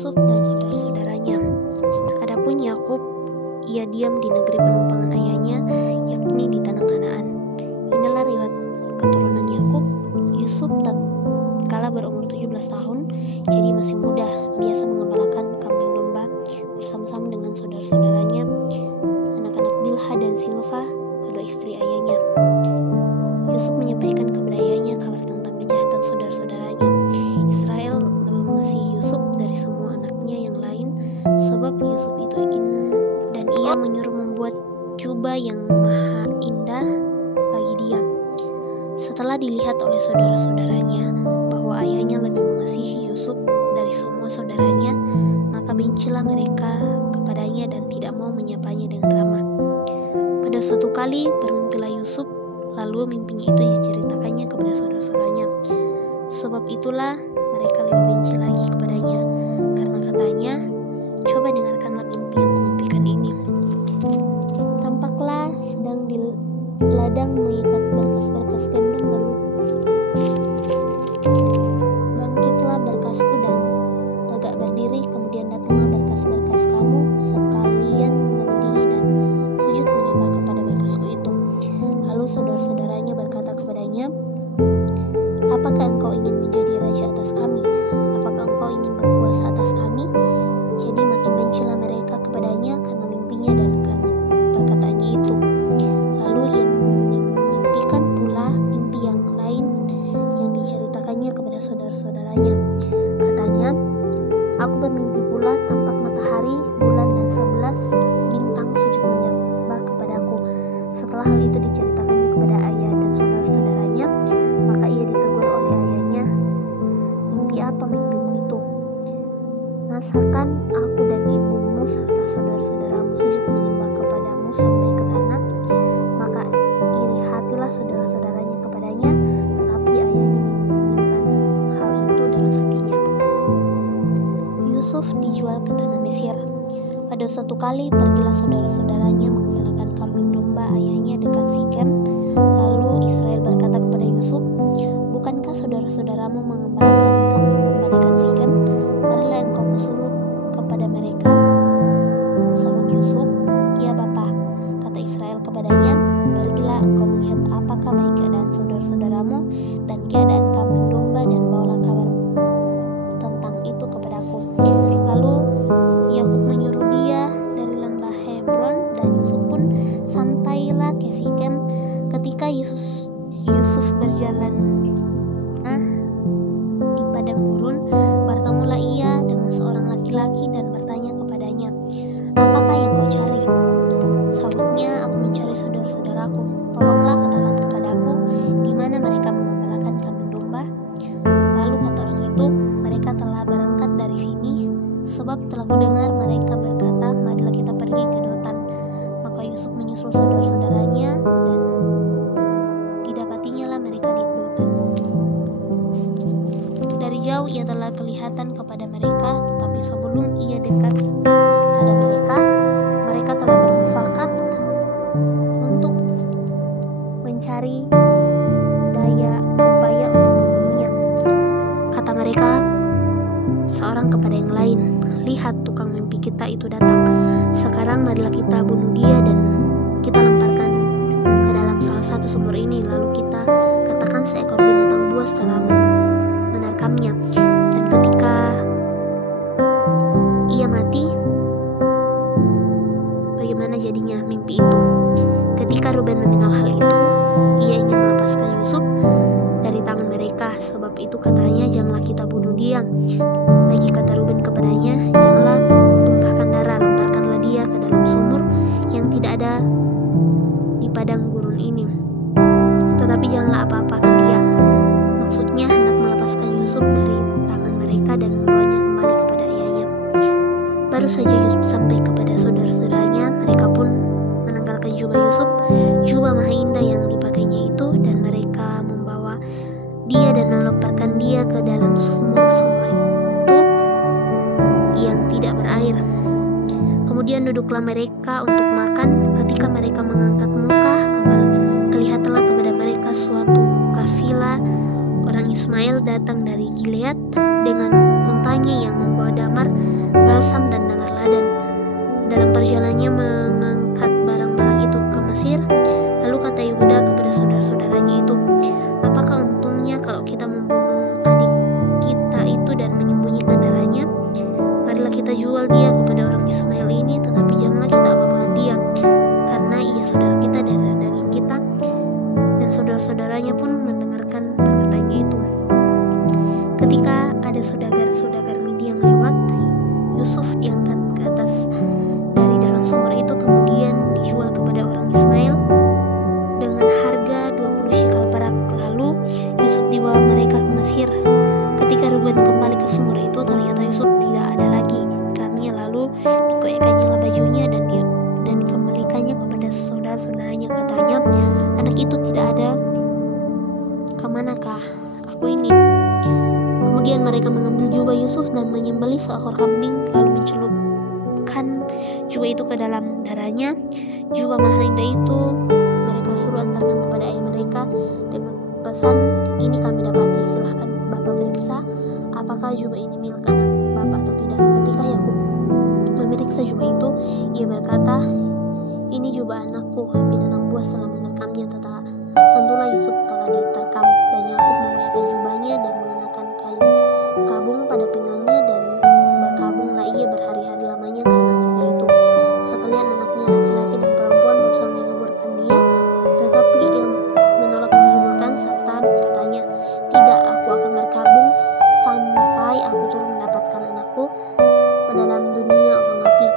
Yusuf dan saudara-saudaranya. Adapun Yakub, ia diam di negeri penumpangan ayahnya, yakni di tanah Kanaan. Inilah riwayat keturunan Yakub. Yusuf tatkala berumur 17 tahun, jadi masih muda, biasa mengembalakan kambing domba bersama-sama dengan saudara-saudaranya, anak-anak Bilha dan Silfa, kedua istri ayahnya. Yusuf menyampaikan kepada ayahnya kabar tentang kejahatan saudara-saudaranya. Israel lebih mengasihi Yusuf dari semua anaknya yang lain, sebab Yusuf itu dan ia menyuruh membuat jubah yang maha indah bagi dia. Setelah dilihat oleh saudara-saudaranya bahwa ayahnya lebih mengasihi Yusuf dari semua saudaranya, maka bencilah mereka kepadanya dan tidak mau menyapanya dengan ramah. Pada suatu kali bermimpilah Yusuf, lalu mimpinya itu diceritakannya kepada saudara-saudaranya. Sebab itulah mereka lebih benci lagi kepadanya, karena katanya, "Coba dengarkanlah mimpi yang kumimpikan ini. Tampaklah sedang di ladang mengikat berkas-berkas gandum, lalu bangkitlah berkasku dan tegak berdiri, kemudian datanglah berkas-berkas kamu sekalian mengelilingi dan sujud menyembah kepada berkasku itu." Lalu saudara-saudaranya berkata kepadanya, "Apakah engkau ingin menjadi raja atas kami? Apakah engkau ingin berkuasa atas kami?" Jadi makin bencilah mereka kepadanya karena mimpinya dan karena perkataannya itu. Lalu ia memimpikan pula mimpi yang lain yang diceritakannya kepada saudara-saudaranya. Katanya, "Aku bermimpi pula tampak matahari, bulan dan 11 bintang sujud menyembah kepadaku." Setelah hal itu diceritakannya kepada ayah dan saudara-saudaranya, maka ia ditegur oleh ayahnya, "Mimpi apa mimpimu itu? Masakan aku dan ibumu serta saudara-saudaramu sujud menyembah kepadamu sampai ke tanah?" Maka iri hatilah saudara-saudaranya kepadanya, tetapi ayahnya menyimpan hal itu dalam hatinya. Yusuf dijual ke tanah Mesir. Pada suatu kali pergilah saudara-saudaranya mengembalakan kambing domba ayahnya dekat Sikem. Lalu Israel berkata kepada Yusuf, "Bukankah saudara-saudaramu mengembalakan kambing domba dekat Sikem? Marilah engkau kusuruh kepada mereka." Sahut Yusuf, "Ya Bapa." Kata Israel kepadanya, "Pergilah engkau melihat apakah baik keadaan saudara-saudaramu dan keadaan kambing domba, dan bawalah kabar tentang itu kepadaku." Lalu Yakub menyuruh dia dari lembah Hebron, dan Yusuf pun sampailah ke Sikem. Ketika Yusuf berjalan di padang gurun, bertemulah ia dengan seorang laki-laki dan bertanya kepadanya, "Apakah yang kau cari?" Sahutnya, "Aku mencari saudara-saudaraku. Tolonglah katakan kepadaku, di mana mereka mengembalakan kambing domba." Lalu kata orang itu, "Mereka telah berangkat dari sini, sebab telah kudengar mereka berkata, 'Marilah kita pergi ke Dotan.'" Maka Yusuf menyusul saudara-saudaranya, dan didapatinya lah mereka di Dotan. Dari jauh ia telah kelihatan kepada mereka, tetapi sebelum ia dekat pada mereka, mereka telah bermufakat untuk mencari upaya untuk membunuhnya. Kata mereka seorang kepada yang lain, "Lihat, tukang mimpi kita itu datang. Sekarang marilah kita bunuh dia dan kita lemparkan ke dalam salah satu sumur ini, lalu kita katakan seekor binatang buas telah menerkamnya. Dan ketika ia mati, bagaimana jadinya mimpi itu?" Ketika Ruben mendengar hal itu, ia ingin melepaskan Yusuf dari tangan mereka. Sebab itu katanya, "Janganlah kita bunuh dia." Lagi kata Ruben kepadanya, "Janganlah tumpahkan darah, lemparkanlah dia ke dalam sumur yang tidak ada di padang gurun ini. Tetapi janganlah apa-apakan dia." Maksudnya hendak melepaskan Yusuf dari tangan mereka dan membawanya kembali kepada ayahnya. Baru saja Yusuf sampai kepada saudara-saudaranya, mereka pun menanggalkan jubah Yusuf, jubah maha indah yang dipakainya itu, dan mereka membawa dia dan melemparkan dia ke dalam sumur-sumur itu yang tidak berair. Kemudian duduklah mereka untuk makan. Ketika mereka mengangkat muka, kelihatanlah kepada mereka suatu kafilah orang Ismail datang dari Gilead dengan untanya yang membawa membawa damar, balsam, dan damar ladan. Dalam perjalanannya mengangkat barang-barang itu ke Mesir, lalu kata Yehuda kepada saudara-saudaranya itu, apakah untungnya kalau kita membunuh adik kita itu dan menyembunyikan darahnya? Marilah kita jual dia kepada orang Ismail ini, tetapi janganlah kita apa-apakan dia, karena ia saudara kita dari daging kita. Dan saudara-saudaranya pun mendengarkan perkataannya itu. Ketika ada saudagar Midian lewat, Yusuf diangkat ke atas dari dalam sumur itu, kemudian dijual kepada orang Ismail dengan harga 20 shikal perak. Lalu Yusuf dibawa mereka ke Mesir. Ketika Ruben kembali ke sumur itu, ternyata Yusuf tidak ada lagi di dalamnya. Lalu dikoyakkannya bajunya dan dikembalikannya kepada saudara-saudaranya. Katanya, anak itu tidak ada. Kemanakah aku ini? Kemudian mereka mengambil jubah Yusuf dan menyembelih seekor kambing, lalu mencelupkan jubah itu ke dalam darahnya. Jubah mahal indah itu mereka suruh antarkan kepada ayah mereka dengan pesan, ini kami dapati, silahkan Bapak periksa apakah jubah ini milik anak Bapak atau tidak. Ketika Yakub memeriksa jubah itu, ia berkata, ini jubah anakku, binatang buas telah menerkamnya. Tentulah Yusuf telah diterkam. Dan Yakub mengoyakkan jubahnya dan mengenakan kain kabung pada pinggangnya, dan berkabunglah ia berhari-hari lamanya karena anaknya itu. Sekalian anaknya laki-laki dan perempuan berusaha menghiburkan dia, tetapi ia menolak dihiburkan serta katanya, tidak, aku akan berkabung sampai aku turun mendapatkan anakku ke dalam dunia orang mati.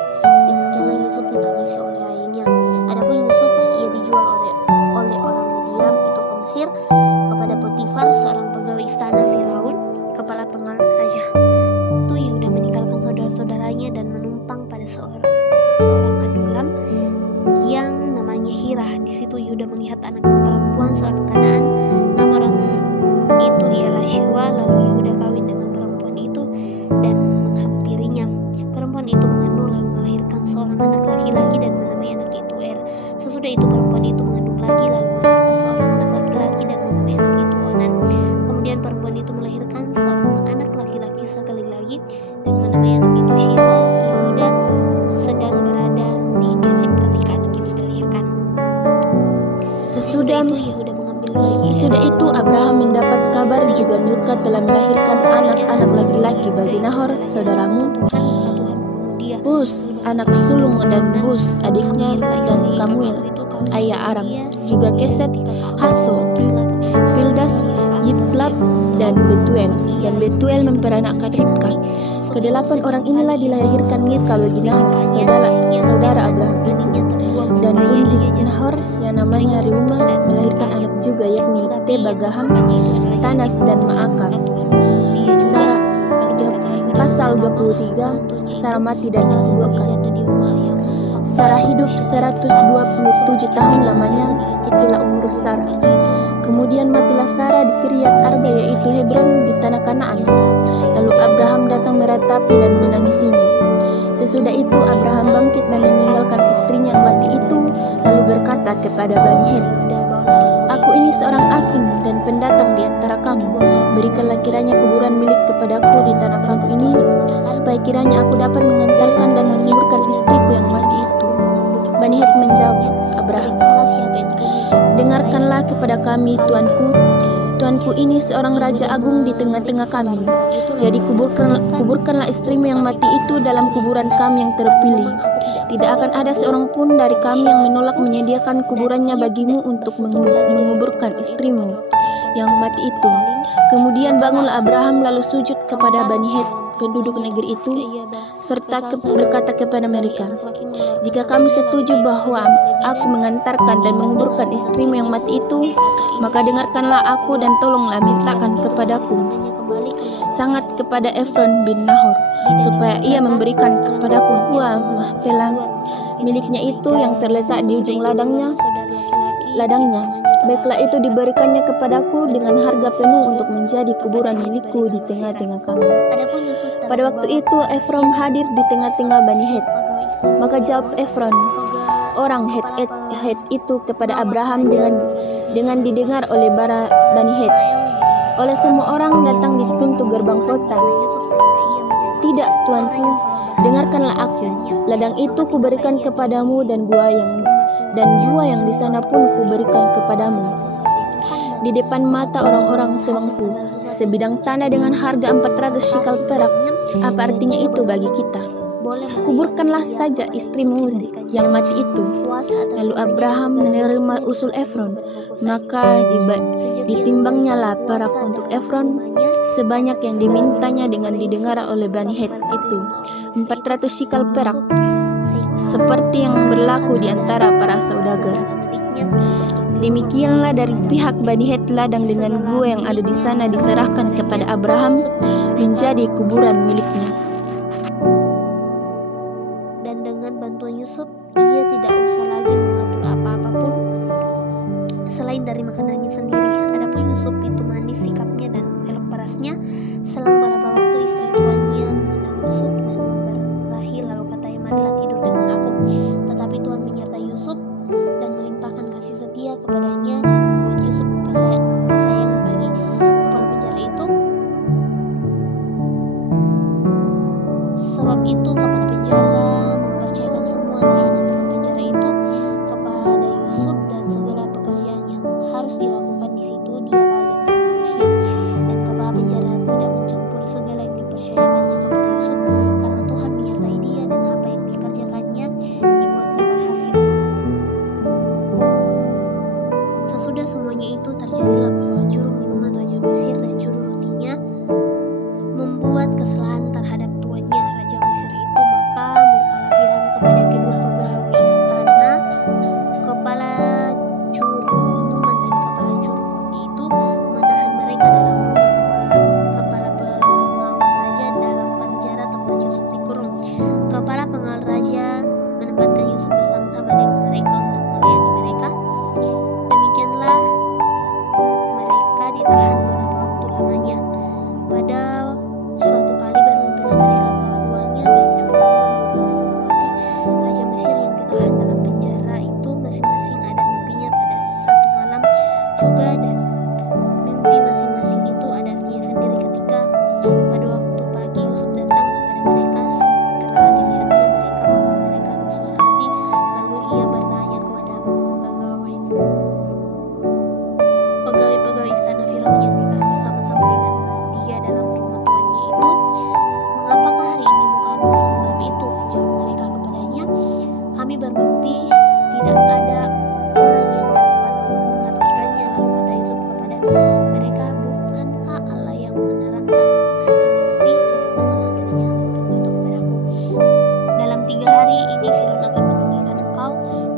Demikianlah Yusuf ditangisi oleh ayahnya. Adapun Yusuf, ia dijual oleh orang Midian itu ke Mesir kepada Potifar, seorang pegawai istana Firaun, kepala pengawal raja. Itu Yehuda meninggalkan saudara-saudaranya dan menumpang pada seorang adulam yang namanya Hirah. Di situ Yehuda melihat anak perempuan seorang Kanaan. Nama orang itu ialah Shua. Lalu Yehuda kawin dengan perempuan itu dan menghampirinya. Perempuan itu mengandung lalu melahirkan seorang anak laki-laki dan menamai anak itu Sesudah itu perempuan itu mengandung lagi lalu melahirkan seorang anak laki-laki dan menamai anak itu Onan. Kemudian perempuan itu melahirkan seorang anak laki-laki sekali lagi dan menamai anak itu Shila. Yehuda sedang berada di Kesib ketika anak itu dilahirkan. Sesudah itu Abraham mendapat kabar juga Milka telah melahirkan anak-anak laki-laki bagi Nahor saudaramu, Bus anak sulung dan Bus adiknya, dan Kamuel ayah Aram, juga Keset, Haso, Pildas, Yitlab, dan Betuel. Dan Betuel memperanakkan Ribka. Kedelapan orang inilah dilahirkan Milka bagi Nahor saudara Abraham itu. Dan bundik Nahor yang namanya Reuma melahirkan anak juga, yakni Tebagaham, Tanas, dan Maaka. Pasal 23, Sarah mati dan dikuburkan. Sarah hidup 127 tahun lamanya, itulah umur Sarah. Kemudian matilah Sarah di Kiryat Arba, yaitu Hebron di tanah Kanaan. Lalu Abraham datang meratapi dan menangisinya. Sesudah itu Abraham bangkit dan meninggalkan istrinya yang mati itu, lalu berkata kepada Bani Het, aku ini seorang asing dan pendatang di antara kamu. Berikanlah kiranya kuburan milik kepadaku di tanah kamu ini, supaya kiranya aku dapat mengantarkan dan menguburkan istriku yang mati itu. Bani Het menjawab Abraham, dengarkanlah kepada kami, tuanku. Tuanku ini seorang raja agung di tengah-tengah kami. Jadi kuburkanlah istrimu yang mati itu dalam kuburan kami yang terpilih. Tidak akan ada seorang pun dari kami yang menolak menyediakan kuburannya bagimu untuk menguburkan istrimu yang mati itu. Kemudian bangunlah Abraham lalu sujud kepada Bani Het, penduduk negeri itu, serta berkata kepada mereka, jika kamu setuju bahwa aku mengantarkan dan menguburkan istrimu yang mati itu, maka dengarkanlah aku dan tolonglah mintakan kepadaku sangat kepada Efron bin Nahor, supaya ia memberikan kepadaku buah mahpelah miliknya itu yang terletak di ujung ladangnya. Baiklah itu diberikannya kepadaku dengan harga penuh untuk menjadi kuburan milikku di tengah-tengah kamu. Pada waktu itu Efron hadir di tengah-tengah Bani Het. Maka jawab Efron, orang Het itu kepada Abraham dengan didengar oleh para Bani Het, oleh semua orang datang di pintu gerbang kota. Tidak, tuanku, dengarkanlah aku. Ladang itu kuberikan kepadamu dan gua yang di sana pun kuberikan kepadamu. Di depan mata orang-orang sebangsa, sebidang tanah dengan harga 400 shikal perak. Apa artinya itu bagi kita? Kuburkanlah saja istrimu yang mati itu. Lalu Abraham menerima usul Efron, maka ditimbangnya lah perak untuk Efron sebanyak yang dimintanya dengan didengar oleh Bani Het itu, 400 shikal perak, seperti yang berlaku di antara para saudagar. Demikianlah dari pihak Bani Het ladang dengan gua yang ada di sana diserahkan kepada Abraham menjadi kuburan miliknya. Dan dengan bantuan Yusuf, ia tidak usah lagi mengatur apa-apapun selain dari makanannya sendiri. Adapun Yusuf itu manis sikapnya dan elok parasnya. Selang beberapa waktu istri tuannya mengenal Yusuf dan berkelahi, lalu katanya, marilah tidur dengan aku. Tetapi Tuhan menyertai Yusuf dan melimpahkan kasih setia kepadanya dan membuat Yusuf kesayangan bagi kepala penjara itu. Sebab itu kepala penjara mempercayakan semua tahanan dalam penjara itu kepada Yusuf, dan segala pekerjaan yang harus dilakukan di situ dialah yang mengurusnya. Dan kepala penjara tidak mencampuri segala yang dipercayakannya kepada Yusuf, karena Tuhan menyertai dia dan apa yang dikerjakannya dibuatnya berhasil. Sesudah semuanya itu terjadilah bahwa juru minuman Raja Mesir dan juru rotinya membuat kesalahan terhadap tuannya Raja Mesir itu. Maka murkalah Firaun kepada kedua pegawai istana, kepala juru minuman dan kepala juru roti itu, menahan mereka dalam rumah kepala pengawal raja dalam penjara tempat Yusuf dikurung. Kepala pengawal raja menempatkan Yusuf bersama-sama dengan mereka untuk melayani mereka. Demikianlah mereka ditahan beberapa waktu lamanya. Pada suatu kali bermimpilah mereka keduanya, baik juru minuman maupun juru roti Raja Mesir yang ditahan dalam penjara itu. Masing-masing ada mimpinya pada satu malam juga, dan mimpi masing-masing itu ada artinya sendiri. Ketika pada waktu pagi Yusuf datang kepada mereka, segera dilihatnya mereka bahwa mereka bersusah hati. Lalu ia bertanya kepada pegawai istana Firaun yang ditahan bersama-sama dengan dia dalam rumah tuannya itu, mengapakah hari ini mukamu semuram itu? Jawab mereka kepadanya, kami bermimpi, tidak ada orang yang dapat mengartikannya. Lalu kata Yusuf kepada mereka, bukankah Allah yang menerangkan arti mimpi? Ceritakanlah kiranya mimpimu itu kepadaku. Dalam 3 hari ini Firaun akan meninggikan engkau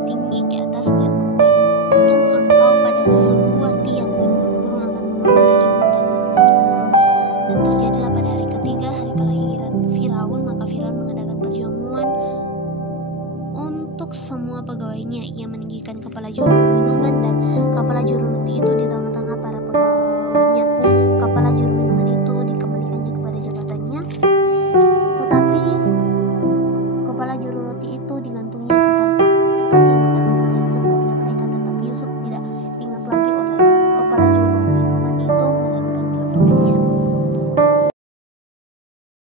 tinggi ke atas dan menggantung engkau pada sebuah tiang, dan burung-burung akan memandakimu dan menurunmu. Dan terjadilah pada hari ketiga, hari kelahiran Firaun, maka Firaun mengadakan perjamuan untuk semua pegawainya. Ia meninggikan kepala juru minuman dan kepala juru roti itu di tengah-tengah para pegawainya. Kepala juru minuman itu dikembalikannya kepada jabatannya, tetapi kepala juru roti itu digantungnya